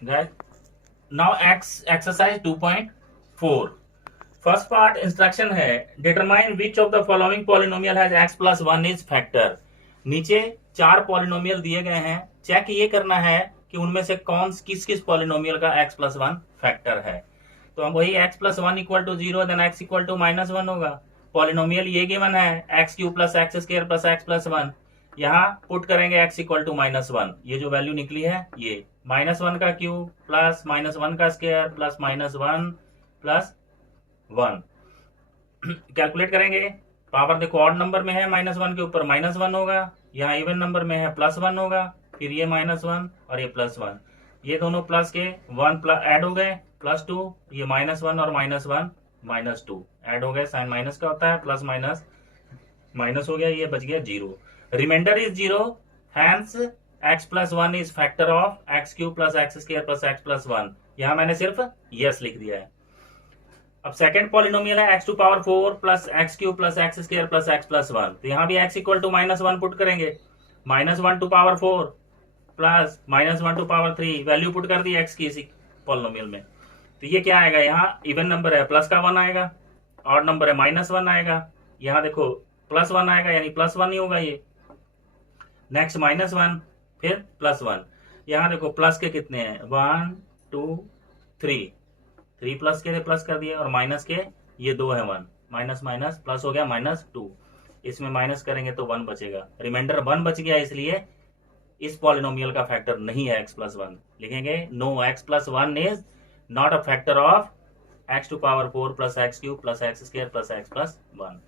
Guys, now exercise 2.4. First part instruction है, determine which of the following polynomial has x plus one is factor. नीचे 4 polynomial दिए गए हैं, check ये करना है कि उनमें से कौन किस किस पॉलिनोमियल का x प्लस वन फैक्टर है। तो हम वही x plus one equal to zero then x equal to minus one होगा। पॉलिनोमियल ये गिवन है x cube plus x square plus x plus one. यहाँ पुट करेंगे x equal to minus one, ये जो वैल्यू निकली है ये माइनस वन का क्यूब प्लस माइनस वन का square plus minus one plus one. Calculate करेंगे, पावर देखो ऑड नंबर में है माइनस वन के ऊपर माइनस वन होगा, यहाँ इवन नंबर में है प्लस वन होगा, फिर ये माइनस वन और ये प्लस वन, ये दोनों प्लस के वन ऐड हो गए प्लस टू, ये माइनस वन और minus one minus to add हो गए, साइन माइनस का होता है, प्लस माइनस माइनस हो गया, ये बच गया zero, remainder is zero, hence x plus one is factor of x cube plus x square plus x plus one. यहाँ मैंने सिर्फ यस लिख दिया है। अब सेकंड पॉलिनोमियल है x to power 4 plus x cube plus x square plus x plus one. तो यहाँ भी x equal to minus one put करेंगे, minus one to power 4 plus minus one to power 3, value put कर दी x की इसी polynomial में। तो ये क्या आएगा, यहाँ इवन नंबर है प्लस का वन आएगा, ऑड नंबर है माइनस वन आएगा, यहाँ देखो प्लस वन आएगा यानी प्लस वन ही होगा ये। नेक्स्ट माइनस वन फिर प्लस वन, यहाँ देखो प्लस के कितने हैं 1 2 3, 3 प्लस के प्लस कर दिए और माइनस के ये दो है 1, माइनस माइनस प्लस हो गया माइनस 2, इसमें माइनस करेंगे तो 1 बचेगा, रिमाइंडर 1 बच गया, इसलिए इस पॉलिनोमियल का फैक्टर नहीं है x प्लस वन। लिखेंगे no x plus one is not a factor of x to power 4 plus x cube plus x square plus x plus one.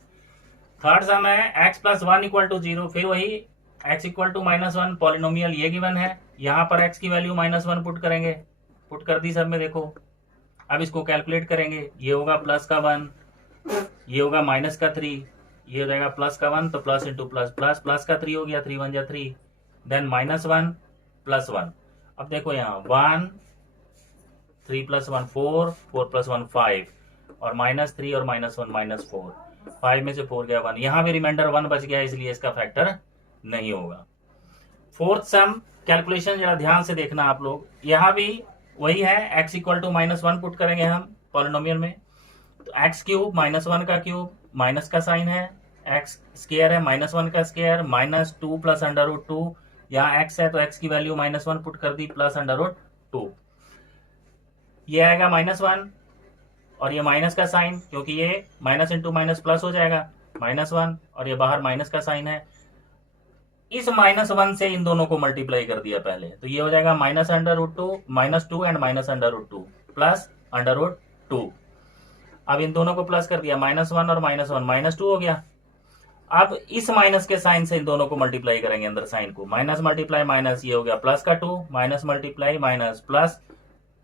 Third sum है x plus one equal to zero, फिर वही x equal to minus one, polynomial ये given है, यहाँ पर x की value minus one put करेंगे, put कर दी सब में देखो। अब इसको कैलकुलेट करेंगे, ये होगा प्लस का वन, ये होगा माइनस का 3, ये हो जाएगा प्लस का वन, तो plus into plus plus, plus का 3 हो गया, 3 वन जा 3, then minus one plus one. अब देखो यहाँ 1 3 प्लस वन 4, 4 प्लस वन 5 और माइनस 3 और माइनस वन माइनस 4, 5 में से 4 गया 1, यहाँ भी रिमाइंडर 1 बच गया, इसलिए इसका फैक्टर नहीं होगा। फोर्थ सम कैलकुलेशन जरा ध्यान से देखना आप लोग, यहाँ भी वही है x equal to minus one put करेंगे हम पॉलिनोमियल में, तो एक्स क्यूब माइनस वन का क्यूब, माइनस का साइन है, एक्स स्क्वायर है माइनस वन का square, minus 2 plus under root 2, यहाँ x है तो x की वैल्यू माइनस वन पुट कर दी प्लस अंडर रूट 2, ये आएगा माइनस वन और ये माइनस का साइन, क्योंकि ये माइनस इंटू माइनस प्लस हो जाएगा माइनस वन और ये बाहर माइनस का साइन है, इस माइनस वन से इन दोनों को मल्टीप्लाई कर दिया पहले, तो ये हो जाएगा minus under root two, minus two and minus under root two plus under root two. अब इन दोनों को प्लस कर दिया, माइनस वन और माइनस वन माइनस टू हो गया। अब इस माइनस के साइन से इन दोनों को मल्टीप्लाई करेंगे, अंदर साइन को, माइनस मल्टीप्लाई माइनस, ये हो गया प्लस का 2, minus multiply minus plus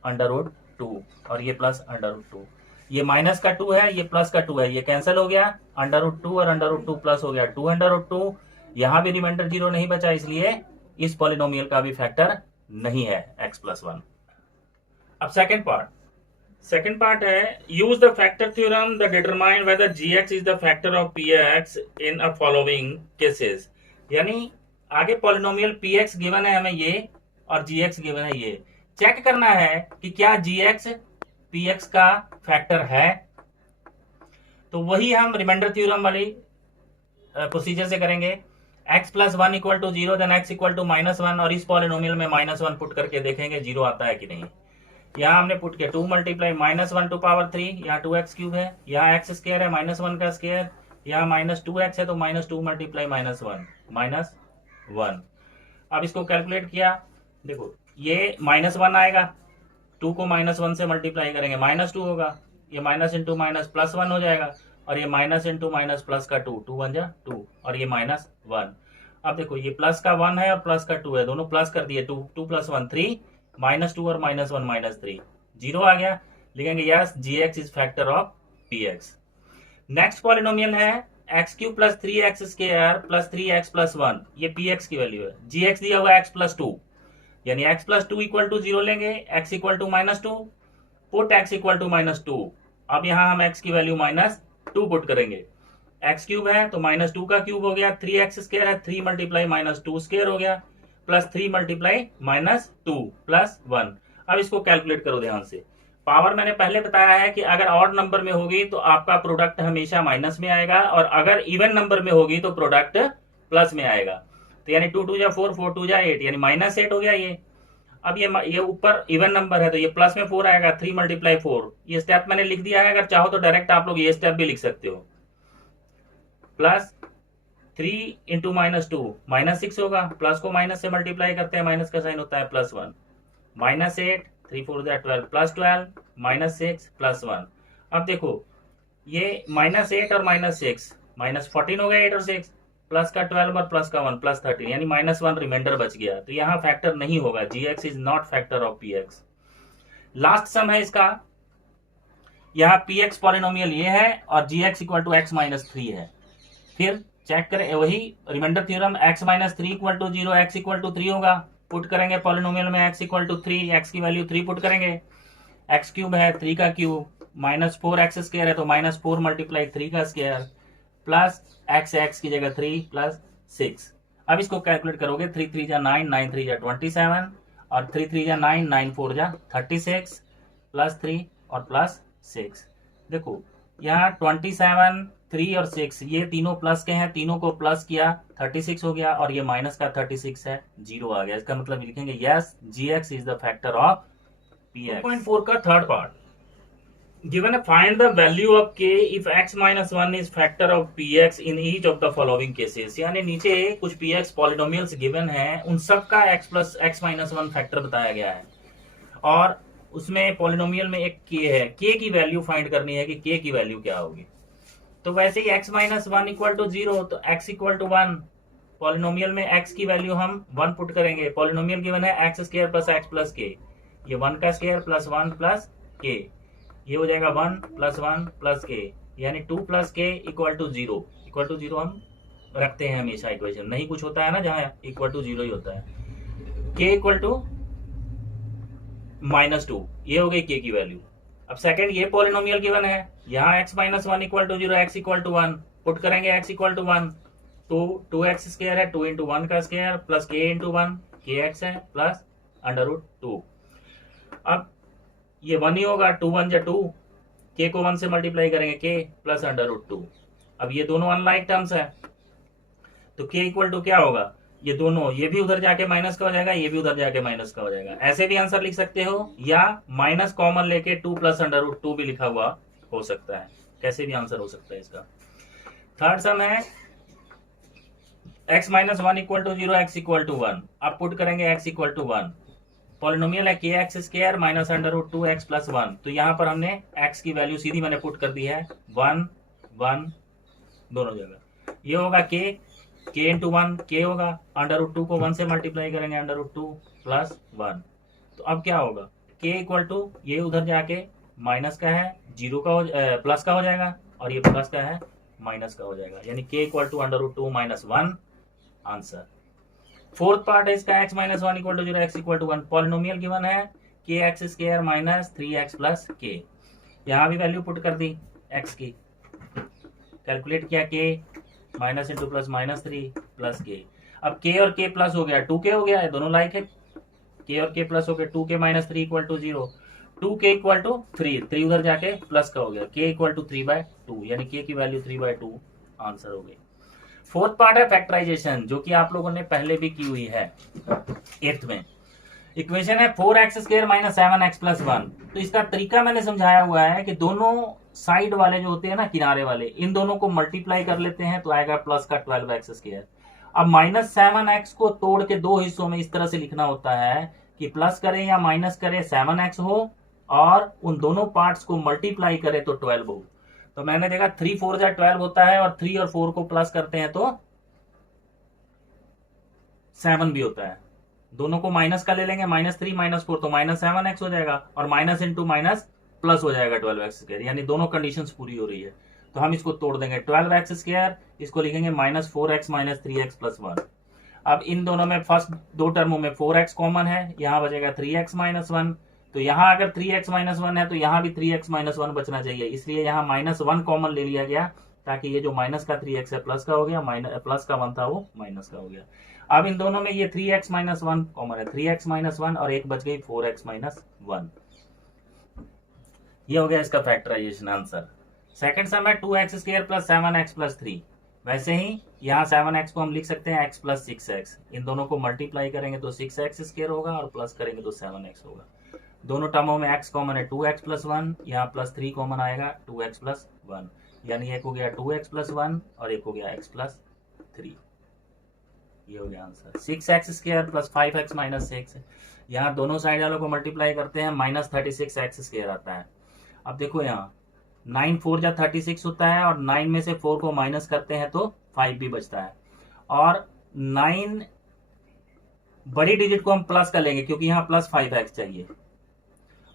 under root 2 और ये प्लस अंडर रूट 2, ये माइनस का 2 है, ये प्लस का 2 है, ये कैंसिल हो गया, अंडर रूट 2 और अंडर रूट 2 प्लस हो गया 2 अंडर रूट 2, यहाँ भी रिमाइंडर जीरो नहीं बचा, इसलिए इस पॉलिनोमियल का भी फैक्टर नहीं है x प्लस वन। अब सेकंड पार्ट है, use the factor theorem the determine whether gx is the factor of px in a following cases. यानी आगे पॉलिनोमियल px गिवन है हमें ये और gx गिवन है ये, चेक करना है कि क्या gx px का फैक्टर है। तो वही हम रिमाइंडर थ्योरम वाली प्रोसीजर से करेंगे, x plus one equal to zero then x equal to minus one, और इस पॉलिनोमियल में माइनस वन पुट करके देखेंगे जीरो आता है कि नहीं। यहाँ हमने पुट किया 2 multiply minus one to power 3, यहाँ 2x क्यूब है, यहाँ एक्स स्क्वायर है माइनस वन का स्क्वायर, यहाँ माइनस 2x है तो minus 2 multiply minus one minus one. अब इसको कैलकुलेट किया, देखो ये माइनस वन आएगा, 2 को माइनस वन से मल्टीप्लाई करेंगे माइनस 2 होगा, ये minus into minus plus one हो जाएगा, और ये माइनस इंटू माइनस प्लस का 2, 2 वन जा 2 और ये माइनस 1। अब देखो ये प्लस का 1 है और प्लस का 2 है, दोनों प्लस कर दिए, 2 प्लस 1 3, माइनस 2 और माइनस 1 माइनस 3, जीरो आ गया। लिखेंगे yes gx is factor of px। Next polynomial है x cube plus 3x square plus 3x प्लस 1, ये px की वैल्यू है, gx दिया हुआ x प्लस 2, यानी x plus 2 equal to zero लेंगे, x equal to minus 2, put x equal to minus 2। अब यहाँ हम x की वैल्यू माइनस 2 पुट करेंगे, एक्स क्यूब है तो माइनस 2 का क्यूब हो गया, 3x स्क्वायर है 3 मल्टीप्लाई माइनस 2 स्क्वायर हो गया, प्लस 3 मल्टीप्लाई माइनस 2 प्लस 1। अब इसको कैलकुलेट करो ध्यान से। पावर मैंने पहले बताया है कि अगर ऑड नंबर में होगी तो आपका प्रोडक्ट हमेशा माइनस में आएगा, और अगर इवन नंबर में होगी तो प्रोडक्ट प्लस में आएगा। तो यानी 2 2 जा 4, 4 2 जा 8, यानी -8 हो गया ये। अब ये ऊपर इवन नंबर है तो ये प्लस में 4 आएगा, 3 × 4। ये स्टेप मैंने लिख दिया है, अगर चाहो तो डायरेक्ट आप लोग ये स्टेप भी लिख सकते हो। प्लस 3 × -2 -6 होगा, प्लस को माइनस से मल्टीप्लाई करते हैं, माइनस का साइन होता है +1, -8 3 4 12 +12 -6 +1। अब देखो ये -8 और -6 -14 हो गया, 8 और 6, प्लस का 12 और प्लस का 1 +13, यानी -1 रिमाइंडर बच गया। तो यहाँ फैक्टर नहीं होगा, gx is not factor of px। Last sum है इसका, यहाँ px पॉलिनोमियल ये है और gx = x - 3 है। फिर चेक करें, वही रिमाइंडर थ्योरम, x - 3 = 0, x = 3 होगा। पुट करेंगे पॉलिनोमियल में x = 3, x की वैल्यू 3 पुट करेंगे। x³ है 3 का क्यूब, -4x² है तो -4 × 3 का स्क्वायर, प्लस x की जगह 3 + 6। अब इसको कैलकुलेट करोगे, 3 3 जा 9, 9 3 जा 27, और 3 3 जा 9, 9 4 जा 36, +3 और +6। देखो यहाँ 27, 3 और 6 ये तीनों प्लस के हैं, तीनों को प्लस किया 36 हो गया, और ये माइनस का 36 है, 0 आ गया। इसका मतलब लिखेंगे yes, gx is the factor of px। 2.4 का third part given a find the value of k if x - 1 is factor of px in each of the following cases। यानी नीचे कुछ px पॉलिनोमियल्स गिवन हैं, उन सब का x + x - 1 factor बताया गया है, और उसमें पॉलिनोमियल में एक k है, k की वैल्यू फाइंड करनी है कि k की वैल्यू क्या होगी। तो वैसे ही x - 1 = 0 तो x = 1, पॉलिनोमियल में x की वैल्यू हम 1 पुट करेंगे। पॉलिनोमियल गिवन है x² + x + k, ये 1 का स्क्वायर + 1 + k, ये हो जाएगा 1 + 1 + k, यानी 2 + k = 0। = 0 हम रखते हैं हमेशा इक्वेशन, नहीं कुछ होता है ना जहाँ = 0 ही होता है। k = -2, ये हो गई k की वैल्यू। अब सेकंड ये पॉलिनोमियल गिवन है, यहाँ x - 1 = 0, x = 1 पुट करेंगे, x = 1 तो 2x² है, 2 × 1 का स्क्वायर प्लस k × 1 kx है प्लस √2। अब ये 1 ही होगा, 2 1 जा 2, k को 1 से मल्टीप्लाई करेंगे k प्लस √2। अब ये दोनों अनलाइक टर्म्स है तो k = क्या होगा, ये दोनों, ये भी उधर जाके माइनस का हो जाएगा, ये भी उधर जाके माइनस का हो जाएगा। ऐसे भी आंसर लिख सकते हो, या माइनस कॉमन लेके 2 प्लस √2 भी लिखा हुआ हो सकता है, कैसे भी आंसर हो सकता है इसका। थर्ड सम है x - 1 = 0, x = 1। अब पुट करेंगे x = 1, पॉलिनोमियल है kx² - √2x + 1, तो यहाँ पर हमने x की वैल्यू सीधी मैंने पुट कर दी है 1 1 दोनों जगह। ये होगा k × 1 k होगा, √2 को 1 से मल्टीप्लाई करेंगे, √2 + 1। तो अब क्या होगा, k = ये उधर जाके माइनस का है, 0 का प्लस का हो जाएगा, और ये प्लस का है माइनस का हो जाएगा, यानी k = √2 - 1 आंसर। फोर्थ पार्ट है इसका, x - 1 = 0, x = 1, पॉलिनोमियल गिवन है kx² - 3x + k। यहाँ भी वैल्यू पुट कर दी x की, कैलकुलेट किया k -× +-3 + k। अब k और k प्लस हो गया, 2k हो गया है, दोनों लाइक है, k और k प्लस हो गया, 2k - 3 = 0, 2k = 3, 3 उधर जाके प्लस का हो गया, k = 3/2, यानी k की वैल्यू 3/2 आंसर हो गई। फोर्थ पार्ट है फैक्टराइजेशन, जो कि आप लोगों ने पहले भी की हुई है 8th में। इक्वेशन है 4x² - 7x + 1। तो इसका तरीका मैंने समझाया हुआ है कि दोनों साइड वाले जो होते हैं ना, किनारे वाले, इन दोनों को मल्टीप्लाई कर लेते हैं तो आएगा प्लस का 12x²। अब -7x को तोड़ के दो हिस्सों में इस तरह से लिखना होता है कि प्लस करें या माइनस करें 7x हो, और उन दोनों पार्ट्स को मल्टीप्लाई करें तो 12 हो। तो मैंने देखा 3 4 जा 12 होता है, और 3 और 4 को प्लस करते हैं तो 7 भी होता है। दोनों को माइनस का ले लेंगे, -3 - 4 तो -7x हो जाएगा, और माइनस इंटू माइनस प्लस हो जाएगा 12x², यानी दोनों कंडीशंस पूरी हो रही है। तो हम इसको तोड़ देंगे, 12x², इसको लिखेंगे -4x - 3x + 1। अब इन दोनों में फर्स्ट दो टर्मों में 4x कॉमन है, यहाँ बचेगा 3x - 1, तो यहाँ अगर 3x - 1 है तो यहाँ भी 3x - 1 बचना चाहिए, इसलिए यहाँ -1 कॉमन ले लिया गया, ताकि ये जो माइनस का 3x है प्लस का हो गया, प्लस का 1 था वो माइनस का हो गया। अब इन दोनों में ये 3x माइनस वन कॉमन है, 3x माइनस वन और एक बच गई 4x माइनस वन। ये हो गया इसका फैक्टराइजेशन आंसर। सेकंड सम है 2x square plus 7x plus 3। वैसे ही यहाँ 7x को हम लिख सकते हैं x प्लस 6x। इन दोनों को मल्टीप्लाई करेंगे तो 6x स्क्वायर होगा और प्लस करेंगे तो 7x होगा। दोनों टर्मों में x कॉमन है 2x प्लस वन, यहाँ प्लस 3 कॉमन आएगा 2x प्लस वन, यानी एक हो गया 2x प्लस वन और एक हो गया x प्लस 3। ये हो गया answer. 6x square plus 5x minus 6। यहाँ दोनों साइड वालों को मल्टीप्लाई करते हैं माइनस 36x स्क्वायर आता है। अब देखो यहाँ 9 4 जा 36 होता है और 9 में से 4 को माइनस करते हैं तो 5 भी बचता है, और 9 बड़ी डिजिट को हम प्लस कर लेंगे क्योंकि यहाँ प्लस 5x चाहिए।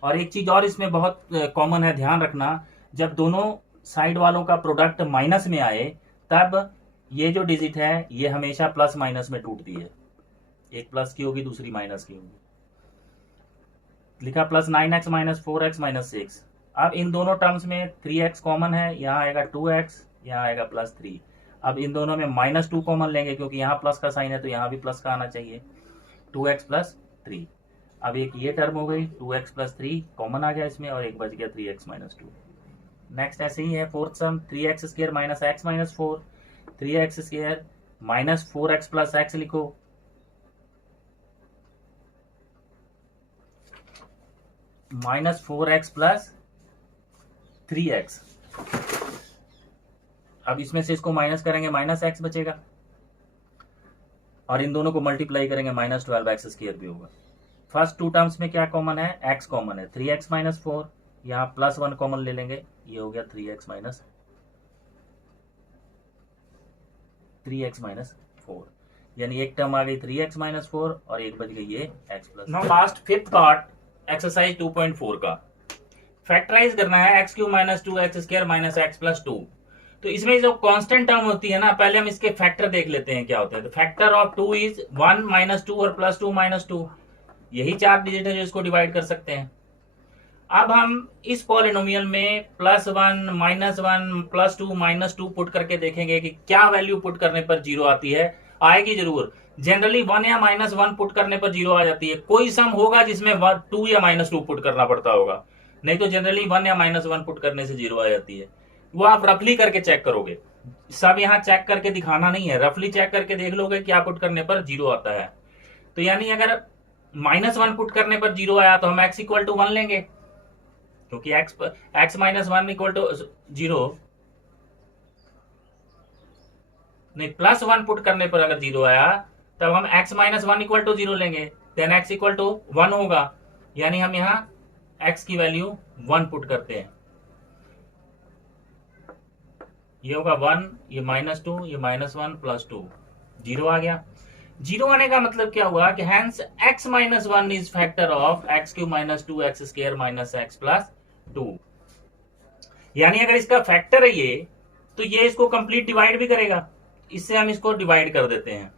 और एक चीज और इसमें बहुत कॉमन है, ध्यान रखना, जब दोनों साइड वालों का प्रोडक्ट माइनस में आए तब ये जो डिजिट है ये हमेशा प्लस माइनस में टूटती है, एक प्लस की होगी दूसरी माइनस की होगी। लिखा plus 9x minus 4x minus 6। अब इन दोनों टर्म्स में 3x कॉमन है, यहाँ आएगा 2x, यहाँ आएगा प्लस 3। अब इन दोनों में माइनस 2 कॉमन लेंगे क्योंकि यहाँ प्लस का साइन है तो यहाँ भी प्लस का आना चाहिए, 2x प्लस 3। अब एक ये टर्म हो गई 2x प्लस 3 कॉमन आ गया इसमें और एक बच गया 3x माइनस 2। नेक्स्ट ऐसे ही है फोर्थ सम 3x square minus x minus 4, 3x square minus 4x plus x लिखो, माइनस 4x प्लस 3x। अब इसमें से इसको माइनस करेंगे माइनस x बचेगा और इन दोनों को मल्टीप्लाई करेंगे माइनस 12x स्क्वायर भी होगा। फर्स्ट टू टर्म्स में क्या कॉमन है, x कॉमन है, 3x माइनस 4, यहाँ प्लस 1 कॉमन ले लेंगे, ये हो गया 3x माइनस 4, यानी एक टर्म आ गई 3x माइनस 4 और एक बच गई ये x plus. Now last fifth part exercise 2.4 का फैक्टराइज करना है x cube minus 2x square minus x plus 2। तो इसमें जो कांस्टेंट टर्म होती है ना, पहले हम इसके फैक्टर देख लेते हैं क्या होते हैं। तो फैक्टर ऑफ 2 इज 1 माइनस 2 और प्लस 2 माइनस 2, यही 4 डिजिट है जो इसको डिवाइड कर सकते हैं। अब हम इस पॉलिनोमियल में plus 1 minus 1 plus 2 minus 2 put करके देखेंगे कि क्या वैल्यू पुट करने पर जीरो आती है। आएगी जरूर, जनरली 1 या माइनस 1 पुट करने पर जीरो आ जाती है। कोई सम होगा जिसमें 2 या माइनस 2 पुट करना पड़ता होगा, नहीं तो जनरली 1 या माइनस 1 पुट करने से जीरो आ जाती है। वो आप रफली करके चेक करोगे, सब यहाँ चेक करके दिखाना नहीं है, रफली चेक करके देख लोगे क्या पुट करने पर जीरो आता है। तो यानी अगर माइनस 1 पुट करने पर जीरो आया तो हम x इक्वल टू 1 लेंगे, क्योंकि x minus 1 equal to zero नहीं, प्लस 1 पुट करने पर अगर जीरो आया तब हम x minus 1 equal to zero लेंगे, देन x इक्वल टू 1 होगा, यानी हम यहाँ x की वैल्यू 1 पुट करते हैं। ये होगा 1, ये माइनस 2, ये माइनस 1 प्लस 2, जीरो आ गया। जीरो आने का मतलब क्या हुआ कि hence x minus 1 is factor of x cube minus 2x square minus x plus 2। यानी अगर इसका फैक्टर है ये, तो ये इसको कंप्लीट डिवाइड भी करेगा, इससे हम इसको डिवाइड कर देते हैं।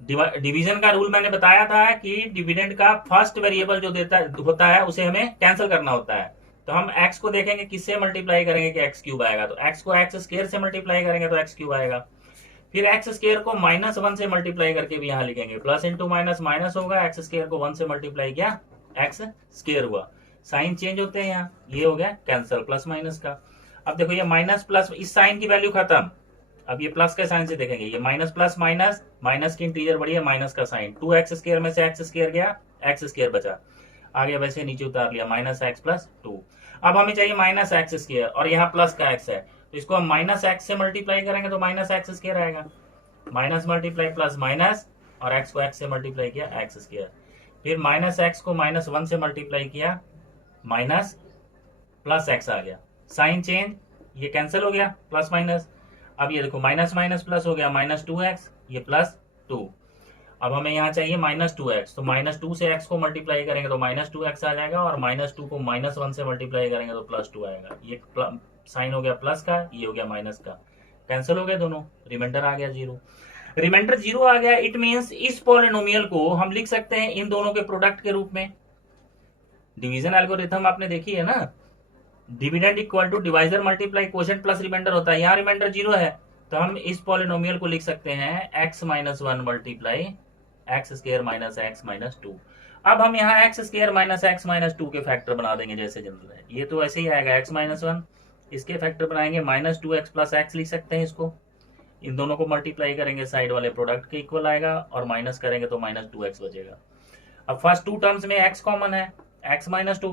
डिवीजन का रूल मैंने बताया था कि डिविडेंड का फर्स्ट वेरिएबल जो देता होता है उसे हमें कैंसिल करना होता है। तो हम x को देखेंगे किससे मल्टीप्लाई करेंगे कि x क्यूब आएगा, तो x को x स्क्वायर से मल्टीप्लाई करेंगे तो x क्यूब आएगा। फिर x स्क्वायर को माइनस 1 से मल्टीप्लाई करके भी यहाँ लिखेंगे, प्लस इंटू माइनस माइनस होगा, x स्क्वायर को 1 से मल्टीप्लाई किया x स्क्वायर हुआ, साइन चेंज होते हैं यहाँ, ये हो गया कैंसिल प्लस माइनस का। अब देखो ये माइनस प्लस, इस साइन की वैल्यू खत्म, अब ये प्लस के साइन से देखेंगे, ये माइनस प्लस माइनस, माइनस की इंटीजर बढ़ी है, माइनस का साइन, 2x स्क्वायर में से x स्क्वायर गया, x स्क्वायर बचा, आगे वैसे नीचे उतार लिया, माइनस x प्लस 2। अब हमें चाहिए माइनस x स्क्वायर और यहाँ प्लस का x है, तो इसको हम माइनस x से मल्टीप्लाई करेंगे तो माइनस x स्क्वायर आएगा, माइनस मल्टीप्लाई प्लस माइनस, और x को x से मल्टीप्लाई किया x स्क्वायर, फिर माइनस x को माइनस 1 से मल्टीप्लाई किया, माइनस प्लस x आ गया, साइन चेंज, ये कैंसिल हो गया प्लस माइनस। अब ये देखो माइनस माइनस प्लस हो गया, माइनस 2x, ये प्लस 2। अब हमें यहाँ चाहिए माइनस 2x, तो माइनस 2 से x को मल्टीप्लाई करेंगे तो माइनस 2x आ जाएगा, और माइनस 2 को माइनस 1 से मल्टीप्लाई करेंगे तो प्लस 2 आएगा। ये साइन हो गया प्लस का, ये हो गया माइनस का, कैंसिल हो गया दोनों, रिमाइंडर आ गया 0। रिमाइंडर 0 आ गया, इट मींस इस पॉलिनोमियल को हम लिख सकते हैं इन दोनों के प्रोडक्ट के रूप में। डिवीजन एल्गोरिथम आपने देखी है ना, dividend equal to divisor multiply quotient plus remainder होता है, यहाँ रिमाइंडर 0 है तो हम इस पॉलिनोमियल को लिख सकते हैं x minus one multiply x square minus x minus two. अब हम यहाँ x square minus x minus two के फैक्टर बना देंगे जैसे जनरल है, ये तो ऐसे ही आएगा x माइनस वन, इसके फैक्टर बनाएंगे minus two x plus x लिख सकते हैं इसको। इन दोनों को मल्टीप्लाई करेंगे साइड वाले प्रोडक्ट के इक्वल आएगा और माइनस करेंगे तो माइनस टू एक्स बचेगा। अब फर्स्ट टू टर्म्स में x कॉमन है x माइनस टू,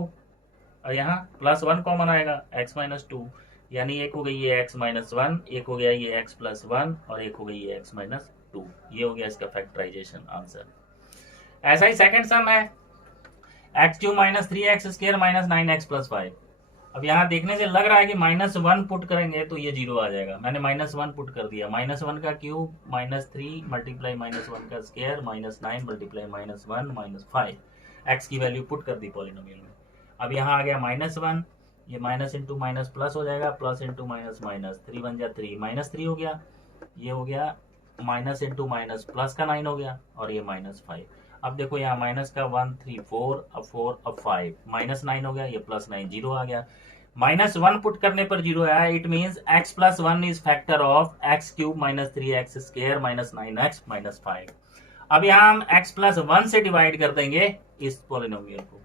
और यहाँ प्लस वन कॉमन आएगा x माइनस टू, यानी एक हो गई ये x माइनस वन, एक हो गया ये x प्लस वन और एक हो गई ये x माइनस टू। ये हो गया इसका फैक्टराइजेशन आंसर। ऐसा ही सेकंड सम है x Q minus three x square minus nine x plus five. अब यहाँ देखने से लग रहा है कि माइनस वन पुट करेंगे तो ये जीरो आ जाएगा, मैंने माइनस वन पुट कर दिया। माइनस वन का cube minus three multiply minus one का square minus nine multiply minus one minus five, x की वैल्यू पुट कर दी पॉलिनोमियल में। अब यहाँ आ गया माइनस वन, ये माइनस इंटू माइनस प्लस हो जाएगा, plus into minus minus, three one जा थ्री, माइनस थ्री हो गया, ये हो गया माइनस इंटू माइनस प्लस का नाइन हो गया और ये माइनस फाइव। अब देखो यहाँ माइनस का वन थ्री फोर, अब फाइव, माइनस नाइन हो गया, ये प्लस नाइन, जीरो आ गया। माइनस वन पुट करने पर जीरो आया, it means x plus one is factor of x cube minus three x square minus nine x minus five. अब यहाँ हम एक्स प्लस वन से डिवाइड कर देंगे इस पॉलिनोमियल को।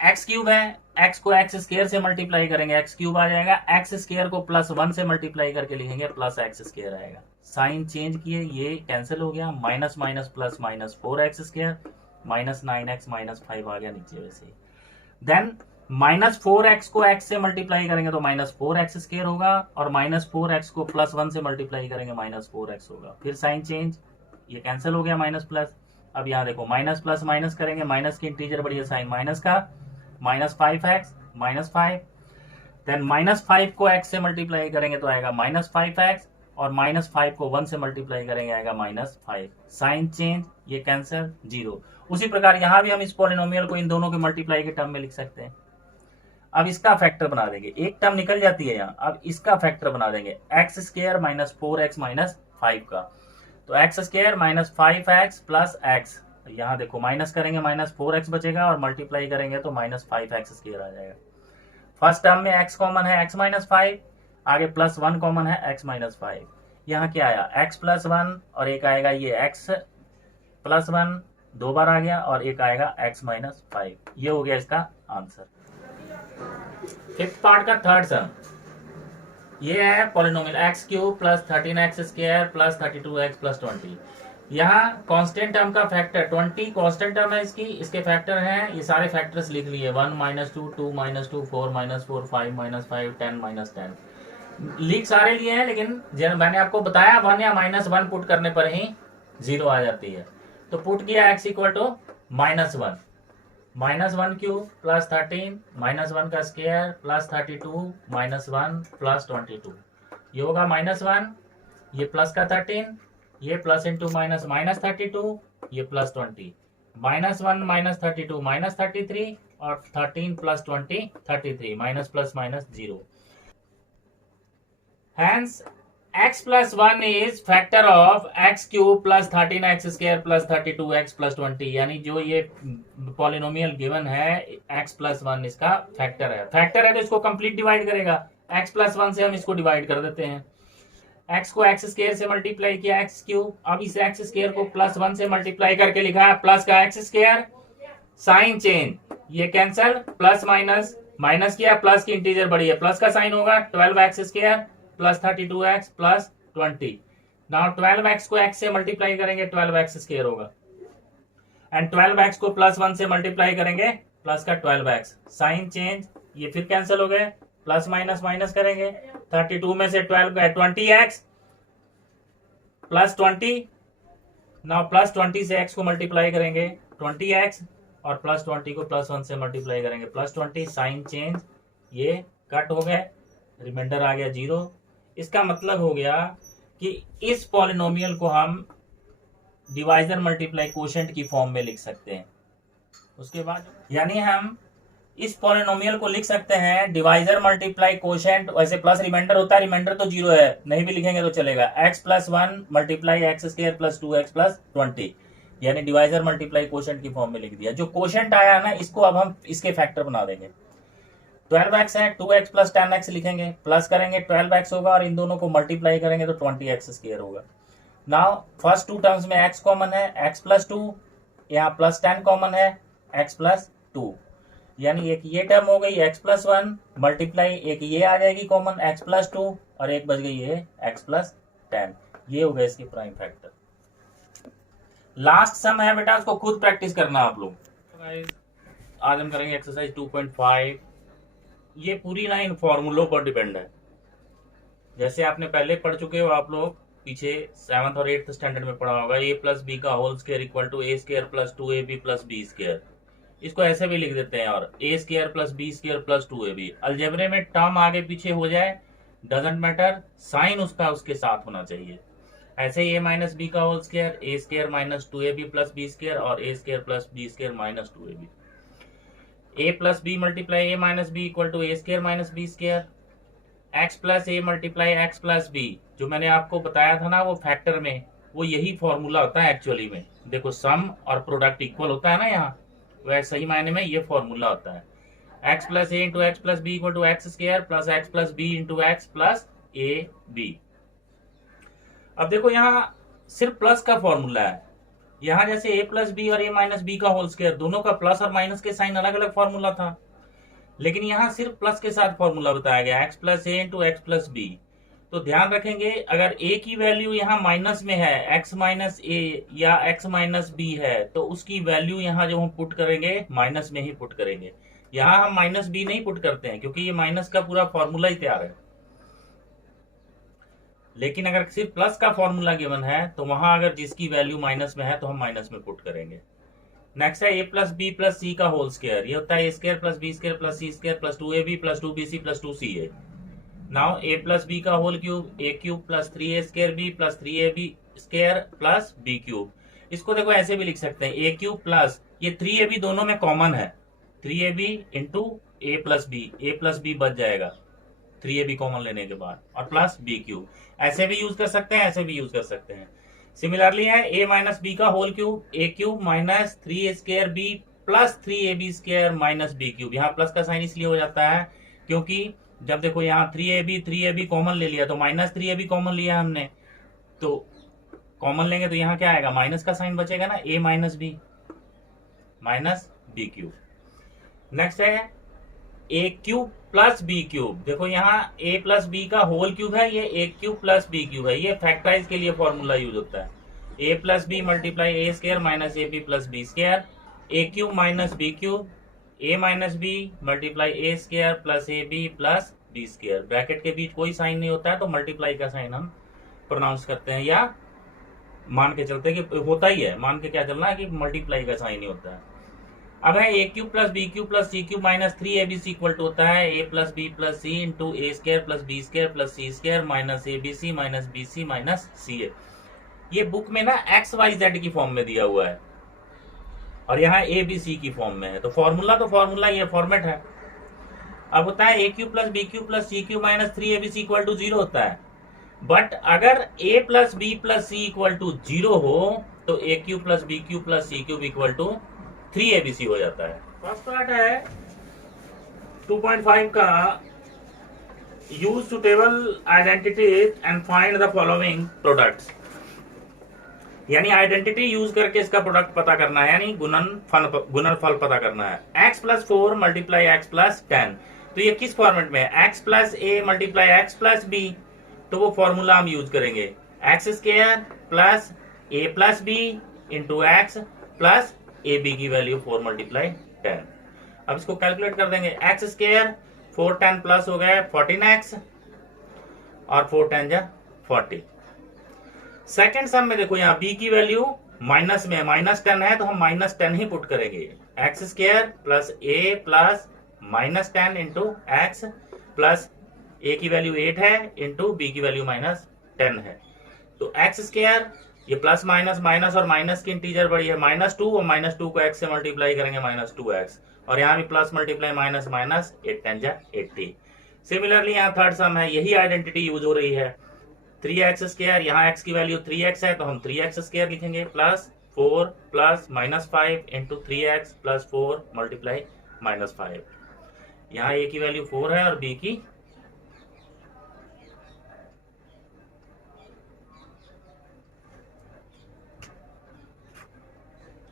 एक्स क्यूब है, एक्स को एक्स स्क्वायर से मल्टीप्लाई करेंगे एक्स क्यूब आ जाएगा, एक्स स्क्वायर को प्लस वन से मल्टीप्लाई करके लिखेंगे प्लस एक्स स्क्वायर आएगा। साइन चेंज किए, ये कैंसिल हो गया, minus minus plus minus four x square minus nine x minus five आ गया नीचे वैसे ही। देन माइनस फोर एक्स को एक्स से मल्टीप्लाई करेंगे तो माइनस फोर एक्स स्क्वायर होगा, और माइनस फोर एक्स को प्लस वन से मल्टीप्लाई करेंगे माइनस फोर एक्स होगा। फिर साइन चेंज, ये कैंसिल हो गया माइनस प्लस। अब यहाँ देखो माइनस प्लस माइनस करेंगे, माइनस की इंटीजर बढ़िया साइन माइनस का, minus five x minus five. Then minus five को एक्स से मल्टीप्लाई करेंगे तो आएगा माइनस फाइव एक्स, और माइनस फाइव को वन से मल्टीप्लाई करेंगे आएगा माइनस फाइव। साइन चेंज, ये कैंसिल, जीरो। उसी प्रकार यहाँ भी हम इस पॉलिनोमियल को इन दोनों के मल्टीप्लाई के टर्म में लिख सकते हैं। अब इसका फैक्टर बना देंगे, एक टर्म निकल जाती है यहाँ, अब इसका फैक्टर बना देंगे x square minus four x minus five का। तो X square minus five x plus x, यहाँ देखो माइनस करेंगे माइनस फोर एक्स बचेगा और मल्टीप्लाई करेंगे तो माइनस फाइव एक्स स्क्वायर आ जाएगा। फर्स्ट टर्म में एक्स कॉमन है एक्स माइनस फाइव, आगे प्लस वन कॉमन है एक्स माइनस फाइव। यहाँ क्या आया एक्स प्लस वन, और एक आएगा ये एक्स प्लस वन, दो बार आ गया, और एक आएगा एक्स माइनस फाइव। ये हो गया इसका आंसर। फिफ्थ पार्ट का थर्ड सम, ये है polynomial x cube plus thirteen x square plus 32x plus 20। यहाँ कांस्टेंट टर्म का फैक्टर 20 कांस्टेंट टर्म है इसकी, इसके फैक्टर हैं, ये सारे फैक्टर्स लिख लिए, 1 minus two, 2 minus two, 4 minus 4, 5 minus 5, 10 minus 10, leak सारे लिए हैं। लेकिन मैंने आपको बताया वन या माइनस वन पुट करने पर ही जीरो आ जाती है। तो पुट किया x equal to minus one, minus one cube plus 13 minus one का square plus 32 minus one plus 22, ये होगा माइनस वन, ये प्लस का 13, ये प्लस इंटू माइनस माइनस 32, ये plus 20, minus one minus 32 minus 33, और 13 plus 20 33, minus plus minus zero. Hence x plus 1 is factor of x cube plus 13x square plus 32x plus 20, यानी जो ये polynomial given है x plus 1 इसका factor है। Factor है तो इसको कंप्लीट डिवाइड करेगा, x plus 1 से हम इसको डिवाइड कर देते हैं। x को x स्क्वायर से मल्टीप्लाई किया x क्यूब, अब इस x स्क्वायर को प्लस 1 से मल्टीप्लाई करके लिखा है प्लस का x स्क्वायर, साइन चेंज, ये कैंसल, प्लस माइनस, माइनस किया, प्लस की इंटीजर बढ़ी है, प्लस का साइन होगा 12x square plus 32x plus 20। Now 12x को x से मल्टीप्लाई करेंगे 12x स्क्वायर होगा, एंड 12x को प्लस 1 से मल्टीप्लाई करेंगे प्लस का 12x, साइन चेंज, ये फिर कैंसिल हो गए, प्लस माइनस माइनस करेंगे, 32 में से 12 गए 20x प्लस 20, नाउ प्लस 20 से x को मल्टीप्लाई करेंगे 20x, और प्लस 20 को प्लस 1 से मल्टीप्लाई करेंगे प्लस 20, साइन चेंज, ये कट हो गए, रिमाइंडर आ गया जीरो। इसका मतलब हो गया कि इस पॉलिनोमियल को हम डिवाइजर मल्टीप्लाई कोशेंट की फॉर्म में लिख सकते हैं। उसके बाद यानी हम इस पॉलिनोमियल को लिख सकते हैं डिवाइजर मल्टीप्लाई कोशेंट, वैसे प्लस रिमाइंडर होता है, रिमाइंडर तो जीरो है, नहीं भी लिखेंगे तो चलेगा, x plus 1 multiply x square plus 2x plus 20, यानी डिवाइजर मल्टीप्लाई कोशेंट की फॉर्म में लिख दिया। जो कोशेंट आया ना, इसको अब हम इसके फैक्टर बना देंगे। 12x है, 2x प्लस 10x लिखेंगे, प्लस करेंगे 12x होगा और इन दोनों को मल्टीप्लाई करेंगे तो 20x स्क्वायर होगा। नाउ फर्स्ट टू टर्म्स में x कॉमन है, x प्लस 2, यहाँ प्लस 10 कॉमन है, x प्लस 2, यानी एक ये टर्म हो गई x प्लस 1 मल्टीप्लाई एक ये आ जाएगी कॉमन x प्लस 2 और एक बच गई ये x प्लस 10। ये हो गया इसकी प्राइम फैक्टर। लास्ट सम है बेटा, उसको खुद प्रैक्टिस करना आप लोग। आज हम करेंगे एक्सरसाइज 2.5। ये पूरी ना इन फॉर्मूलों पर डिपेंड है, जैसे आपने पहले पढ़ चुके हो आप लोग, पीछे 7th और 8th स्टैंडर्ड में पढ़ा होगा, a प्लस बी का whole square equal to a square plus 2ab plus b square. इसको ऐसे भी लिख देते हैं, और a square plus b square plus 2ab। अलजेब्रे में टर्म आगे पीछे हो जाए डजेंट मैटर, साइन उसका उसके साथ होना चाहिए। ऐसे ही a माइनस बी का whole square, a square minus 2ab plus b square और a square plus b square minus 2ab। a plus b multiply a minus b equal to a square minus b square. x plus a multiply x plus b, जो मैंने आपको बताया था ना वो factor में, वो यही फॉर्मूला होता है एक्चुअली में। देखो सम और प्रोडक्ट इक्वल होता है ना यहाँ, वह सही मायने में ये फॉर्मूला होता है। x plus a into x plus b equal to x square plus x plus b into x plus a b. अब देखो यहाँ सिर्फ प्लस का फॉर्मूला है, यहाँ जैसे a प्लस बी और a माइनस बी का होल स्क्वायर, दोनों का प्लस और माइनस के साइन अलग अलग फॉर्मूला था, लेकिन यहाँ सिर्फ प्लस के साथ फॉर्मूला बताया गया, x plus a into x plus b. तो ध्यान रखेंगे, अगर a की वैल्यू यहाँ माइनस में है, x माइनस ए या x माइनस बी है, तो उसकी वैल्यू यहाँ जो हम पुट करेंगे माइनस में ही पुट करेंगे। यहाँ हम माइनस बी नहीं पुट करते हैं क्योंकि ये माइनस का पूरा फॉर्मूला ही तैयार है। लेकिन अगर सिर्फ प्लस का फॉर्मूला गिवन है तो वहां अगर जिसकी वैल्यू माइनस में है तो हम माइनस में पुट करेंगे। नेक्स्ट है a प्लस बी प्लस सी का होल स्क्वायर, ये होता है a square plus B square plus C square plus 2ab plus 2bc plus 2ca। Now a plus B का whole cube, a cube plus 3a square b plus 3ab square plus b cube. इसको देखो ऐसे भी लिख सकते हैं, a cube plus ये 3ab दोनों में कॉमन है, 3ab into a plus b बच जाएगा 3ab कॉमन लेने के बाद, और प्लस b क्यूब। ऐसे भी यूज कर सकते हैं, ऐसे भी यूज कर सकते हैं। सिमिलरली है a माइनस बी का whole cube, a cube minus 3a square b plus 3ab square minus b cube. यहाँ प्लस का साइन इसलिए हो जाता है क्योंकि जब देखो यहाँ 3ab कॉमन ले लिया तो माइनस 3ab कॉमन लिया हमने, तो कॉमन लेंगे तो यहाँ क्या आएगा, माइनस का साइन बचेगा ना, a minus b minus b cube. Next है a cube plus b cube, देखो यहाँ a प्लस b का होल क्यूब है, ये a cube plus b cube है, ये फैक्टराइज के लिए फॉर्मूला यूज होता है। a plus b multiply a square minus a b plus B square, a cube minus b cube, a minus b multiply a square plus a b plus B square. Bracket के बीच कोई sign नहीं होता है तो multiply का sign हम pronounce करते हैं, या मान के चलते हैं कि होता ही है, मान के क्या चलना है कि मल्टीप्लाई का साइन ही होता है। अब है a cube plus b cube plus c cube minus 3abc equal to होता है a plus B plus c into a square plus B square plus C square minus abc minus bc minus ca। ये book में ना xyz की form में दिया हुआ है और यहाँ abc की फॉर्म में है, तो फॉर्मूला ये फॉर्मेट है। अब होता है a cube plus b cube plus c cube minus 3abc equal to 0 होता है, बट अगर a plus B plus c equal to 0 हो तो a cube plus b cube plus c cube equal to 3abc हो जाता है। First part है 2.5 का, use suitable identities and find the following products, यानी आइडेंटिटी यूज करके इसका प्रोडक्ट पता करना है, यानी गुणनफल पता करना है। x plus 4 multiply x plus 10, तो ये किस फॉर्मेट में है, x plus a multiply x plus b, तो वो फॉर्मूला हम यूज करेंगे, x square plus A plus b into x plus a b की वैल्यू 4 मल्टीप्लाई 10। अब इसको कैलकुलेट कर देंगे, एक्स स्क्वायर 4 10 प्लस हो गया 14x और 4 10 जा 40। सेकेंड सम में देखो यहाँ b की वैल्यू माइनस में माइनस 10 है तो हम माइनस 10 ही पुट करेंगे, x square plus A plus minus 10 into x plus A की वैल्यू 8 है इंटू बी की वैल्यू माइनस 10 है, तो एक्स स्क्वायर ये प्लस माइनस माइनस और माइनस की इंटीजर बड़ी है माइनस 2 और माइनस 2 को एक्स से मल्टीप्लाई करेंगे माइनस 2x, और यहाँ भी प्लस मल्टीप्लाई माइनस माइनस 8 10 जा 80। सिमिलरली यहाँ थर्ड सम है, यही आइडेंटिटी यूज हो रही है, 3x स्क्वायर, यहाँ x की वैल्यू 3x है तो हम 3x स्क्वायर लिखेंगे plus 4 plus minus 5 into 3x plus 4 multiply minus 5। यहाँ ए की वैल्यू 4 है और बी की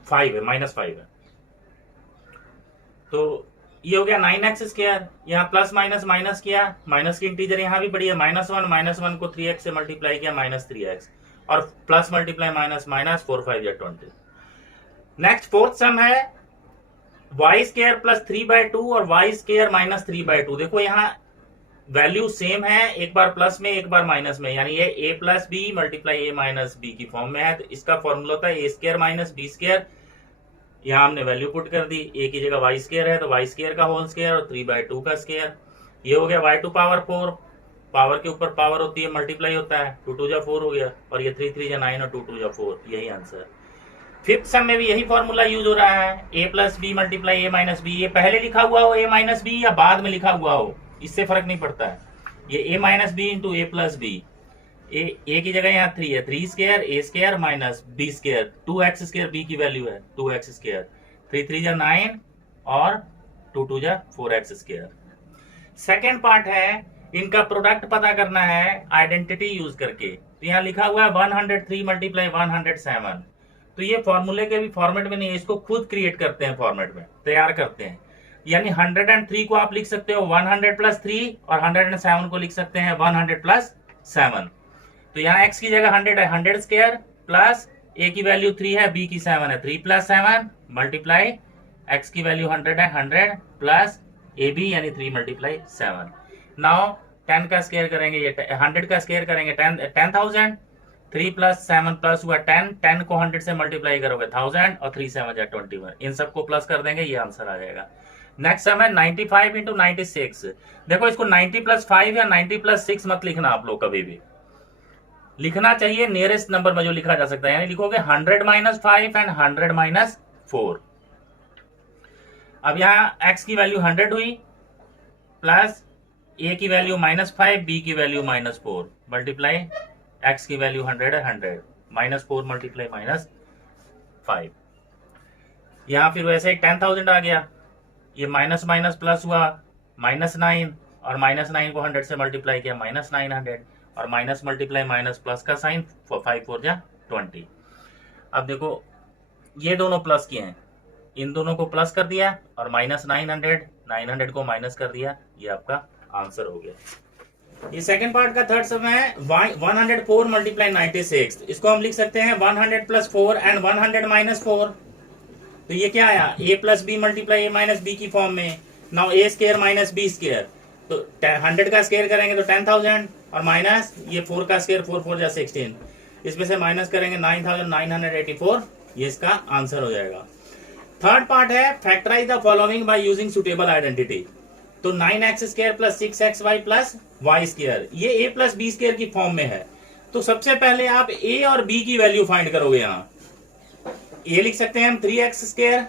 5 है, -5 है। तो ये हो गया 9x²। यहाँ प्लस माइनस माइनस किया, माइनस की इंटीजर यहाँ भी बढ़ी है, -1 को 3x से मल्टीप्लाई किया, -3x, और प्लस मल्टीप्लाई माइनस माइनस, 4 5 या 20। नेक्स्ट फोर्थ सम है y² + 3/2 और y² - 3/2। देखो यहाँ वैल्यू सेम है, एक बार प्लस में एक बार माइनस में, यानी ये a + b × a - b की फॉर्म में है। तो इसका फॉर्मूला होता है a² - b²। यहाँ हमने वैल्यू पुट कर दी, a की जगह y² है तो y² का होल स्क्वायर और 3/2 का स्क्वायर। ये हो गया y² पावर 4, पावर के ऊपर पावर होती है, मल्टीप्लाई होता है, 2 2 जा 4 हो गया, और ये 3 3 जा 9 और 2 2 जा 4, यही आंसर। फिफ्थ सम में भी यही फॉर्मूला यूज हो रहा है, a + b × a - b। ये पहले लिखा हुआ हो a - b या बाद में लिखा हुआ हो, इससे फर्क नहीं पड़ता है। ये a - b × a + b, a की जगह यहाँ 3 है, 3² a² - b², 2x² b की वैल्यू है 2x², 3 3 जा 9 और 2 2 जा 4x²। सेकेंड पार्ट है, इनका प्रोडक्ट पता करना है आइडेंटिटी यूज करके। तो यहाँ लिखा हुआ है 103 × 107। तो ये फॉर्मूले के भी फॉर्मेट में नहीं है, इसको खुद क्रिएट करते हैं, फॉर्मेट में तैयार करते हैं। यानी 103 को आप लिख सकते हो 100 + 3 और 107 को लिख सकते हैं 100 + 7। तो यहाँ x की जगह 100 है, 100² प्लस a की वैल्यू 3 है, b की 7 है, 3 + 7 मल्टीप्लाई x की वैल्यू 100 है, 100 प्लस ab यानी 3 × 7। नाउ 10 का स्क्वायर करेंगे, ये 100 का स्क्वायर करेंगे 10,000, 3 + 7 प्लस हुआ 10, 10 को 100 से मल्टीप्लाई करोगे 1000 और 3 7 जा 21। इन सबको प्लस कर देंगे, ये आंसर आ जाएगा। नेक्स्ट सम है 95 × 96। देखो इसको 90 + 5 या 90 + 6 मत लिखना, आप लोग कभी भी लिखना चाहिए नियरेस्ट नंबर में जो लिखा जा सकता है, यानी लिखोगे 100 - 5 एंड 100 - 4। अब यहाँ x की वैल्यू 100 हुई, प्लस a की वैल्यू -5, b की वैल्यू -4 मल्टीप्लाई x की वैल्यू 100 है, 100 -4 मल्टीप्लाई -5। यहाँ फिर वैसे ही 10,000 आ गया, ये माइनस माइनस प्लस हुआ -9, और -9 को 100 से मल्टीप्लाई किया -900, और माइनस मल्टीप्लाई माइनस प्लस का साइन, 5 4 जा 20। अब देखो ये दोनों प्लस किए हैं, इन दोनों को प्लस कर दिया और -900 को माइनस कर दिया, ये आपका आंसर हो गया। ये सेकंड पार्ट का थर्ड सम है 104 × 96। इसको हम लिख सकते हैं 100 + 4 एंड 100 - 4। तो ये क्या आया, a + b × a - b की फॉर्म में। नाउ a² - b², तो 100 का स्क्वायर करेंगे तो 10,000, और माइनस ये 4 का स्क्वायर 4 4 जा 16, इसमें से माइनस करेंगे 9,984, ये इसका आंसर हो जाएगा। थर्ड पार्ट है factorise the following by using suitable identity. तो 9x² + 6xy + y², ये a + b² की फॉर्म में है। तो सबसे पहले आप a और b की वैल्यू फाइंड करोगे। यहाँ a लिख सकते हैं हम 3x²,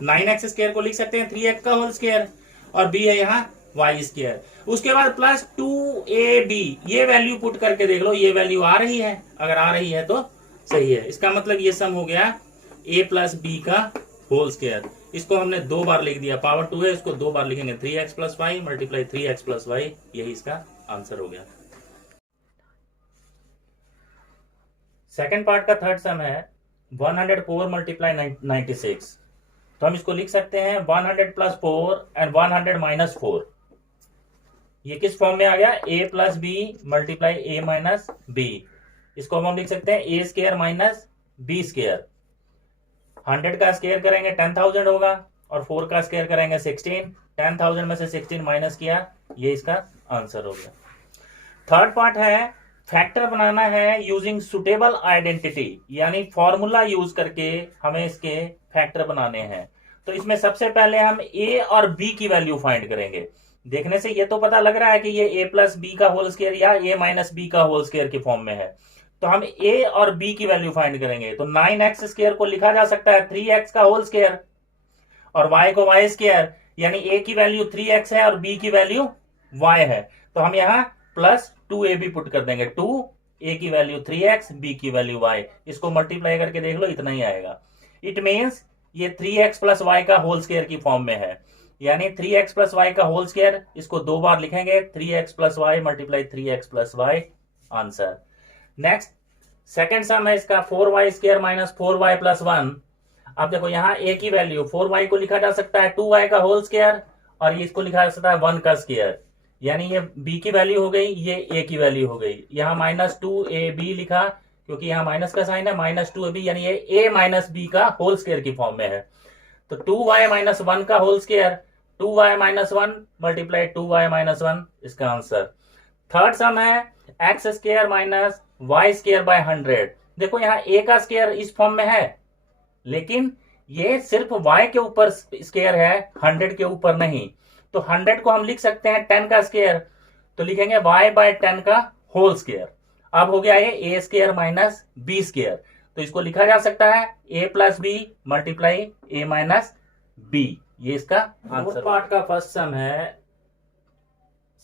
9x² को लिख सकते हैं 3x का होल स्क्वायर, और b है यहाँ y²। उसके बाद प्लस 2ab, ये वैल्यू पुट करके देख लो, ये वैल्यू आ रही है, अगर आ रही है तो सही है। इसका मतलब ये सम हो गया a + b का होल स्क्वायर। इसको हमने 2 बार लिख दिया, पावर 2 है, इसको 2 बार लिखेंगे, 3x + y multiply 3x + y, यही इसका आंसर हो गया। सेकेंड पार्ट का थर्ड सम है 104 × 96। तो हम इसको लिख सकते हैं 100 + 4 एंड 100 - 4। ये किस फॉर्म में आ गया, a + b × a - b। इसको हम लिख सकते हैं a² - b²। 100 का स्क्वायर करेंगे 10,000 होगा, और 4 का स्क्वायर करेंगे 16, 10,000 में से 16 माइनस किया, ये इसका आंसर हो गया। थर्ड पार्ट है फैक्टर बनाना है यूजिंग सुटेबल आइडेंटिटी, यानी फॉर्मूला यूज करके हमें इसके फैक्टर बनाने हैं। तो इसमें सबसे पहले हम a और b की वैल्यू फाइंड करेंगे। देखने से ये तो पता लग रहा है कि ये a + b का होल स्क्वायर या a - b का होल स्क्वायर की फॉर्म में है। तो हम a और b की वैल्यू फाइंड करेंगे। तो 9x² को लिखा जा सकता है 3x का होल स्क्वायर, और y को y², यानी a की वैल्यू 3x है और b की वैल्यू y है। तो हम यहाँ प्लस 2ab पुट कर देंगे, 2 a की वैल्यू 3x, b की वैल्यू y। इसको मल्टीप्लाई करके देख लो, इतना ही आएगा। इट मीन्स ये 3x + y का होल स्क्वायर की फॉर्म में है। यानी 3x प्लस वाई का होल स्क्वायर, इसको 2 बार लिखेंगे, 3x plus Y multiply 3x plus Y, answer. Next second sum है इसका 4y square minus 4y plus 1। अब देखो यहाँ a की वैल्यू 4y को लिखा जा सकता है 2y का होल स्क्वायर, और ये इसको लिखा जा सकता है 1 का स्क्वायर, यानी ये b की वैल्यू हो गई, ये a की वैल्यू हो गई। यहाँ -2ab लिखा क्योंकि यहाँ माइनस का साइन है, -2ab यानी ये a माइनस b का होल स्क्वायर की फॉर्म में है। तो 2y माइनस 1 का whole square, 2y minus 1 multiply 2y minus 1, इसका आंसर। थर्ड सम है x square minus y square by 100। देखो यहाँ a का स्क्वायर इस फॉर्म में है, लेकिन ये सिर्फ y के ऊपर स्क्वायर है, 100 के ऊपर नहीं। तो 100 को हम लिख सकते हैं 10 का स्क्वायर, तो लिखेंगे y बाय 10 का होल स्क्वायर। अब हो गया ये a square minus b square, तो इसको लिखा जा सकता है a plus b multiply a minus b, ये इसका आंसर। पार्ट का फर्स्ट सम है,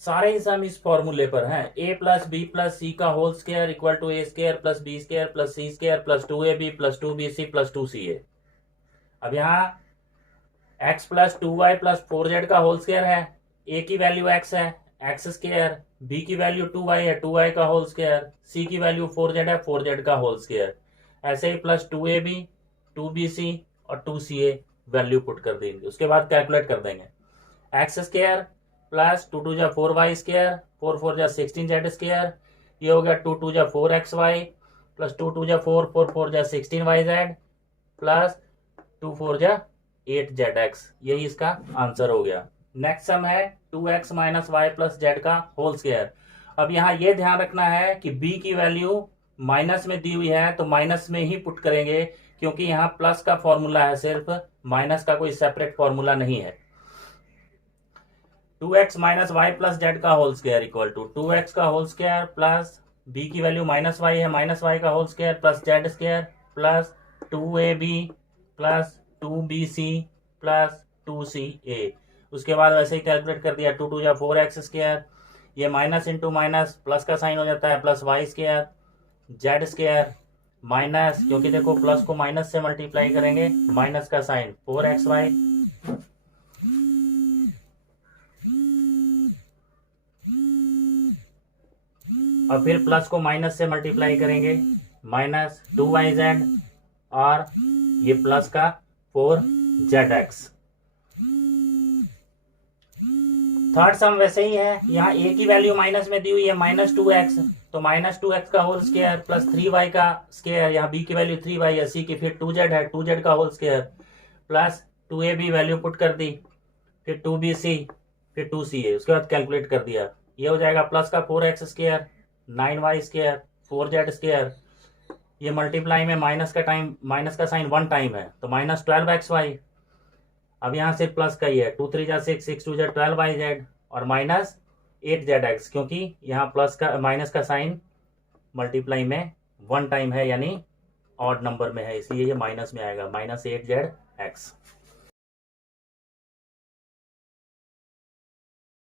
सारे ही सम इस फॉर्मूले पर हैं। a प्लस बी प्लस सी का whole square equal to a square plus b square plus c square plus 2ab plus 2bc plus 2ca। अब यहाँ x plus 2y plus 4z का होल स्क्वायर है, a की वैल्यू x है, x square, b की value 2y है, 2y का whole square, c की वैल्यू 4z है, 4z का होल स्क्वायर। ऐसे ही प्लस 2ab 2bc और 2ca वैल्यू पुट कर देंगे, उसके बाद कैलकुलेट कर देंगे। एक्स स्क्वायर प्लस 2 2 जा 4y स्क्वायर, 4 4 जा 16z स्क्वायर, ये हो गया 2 2 जा 4xy प्लस 2 2 जा 4 4 4 जा 16yz प्लस 2 4 जा 8zx, यही इसका आंसर हो गया। नेक्स्ट सम है 2x minus Y plus Z का होल स्क्वायर। अब यहाँ ये ध्यान रखना है कि b की वैल्यू माइनस में दी हुई है, तो माइनस में ही पुट करेंगे, क्योंकि यहाँ प्लस का फॉर्मूला है, सिर्फ माइनस का कोई सेपरेट फॉर्मूला नहीं है। 2x minus Y plus Z का whole square equal to 2x का होल स्क्वायर प्लस b की वैल्यू माइनस वाई है, माइनस वाई का whole square plus Z square plus 2ab plus 2bc plus 2ca। उसके बाद वैसे ही कैलकुलेट कर दिया, 2 2 जा 4x स्क्वायर, ये माइनस इंटू माइनस प्लस का साइन हो जाता है, plus y square z square minus, क्योंकि देखो प्लस को माइनस से मल्टीप्लाई करेंगे, माइनस का साइन 4xy और फिर प्लस को माइनस से मल्टीप्लाई करेंगे, माइनस 2yz और ये प्लस का 4zx। थर्ड सम वैसे ही है, यहाँ a की वैल्यू माइनस में दी हुई है -2x, तो -2x का होल स्क्वायर प्लस 3y का स्क्वायर, यहाँ b की वैल्यू 3y है, c की फिर 2z है, 2z का whole square plus 2ab value put कर दी, फिर 2bc फिर 2ca, उसके बाद कैलकुलेट कर दिया, ये हो जाएगा प्लस का 4x square 9y square 4z square, ये मल्टीप्लाई में माइनस का साइन 1 टाइम है, तो -12xy। अब यहाँ सिर्फ प्लस का ही है, 2 3 जा 6 6 2 जा 12yz और -8zx, क्योंकि यहाँ प्लस का माइनस का साइन मल्टीप्लाई में 1 टाइम है, यानी ऑड नंबर में है, इसलिए ये माइनस में आएगा, -8zx।